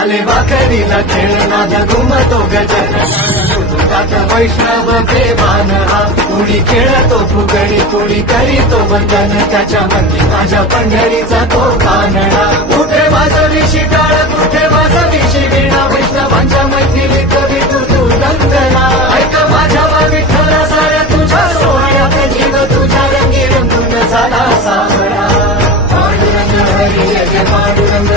आले बाकरीला खेळ माझा घुमतो गजर. त्याचा वैष्णव प्रेमान हा कुणी खेळतो फुगडी कुणी करीतो वंदन. त्याच्या मध्ये माझ्या पंढरीचा तो कानडा. कुठे माझा विषी टाळ कुठे माझा विषी विणा वैष्णवांच्या मैथिली कवी तू तू रंगना ऐक माझ्या विठ्ठला साऱ्या तुझ्या सोहळ्या जीव तुझ्या रंगी रंगून झाला सावळा पांडुरंग हरी पांडुरंग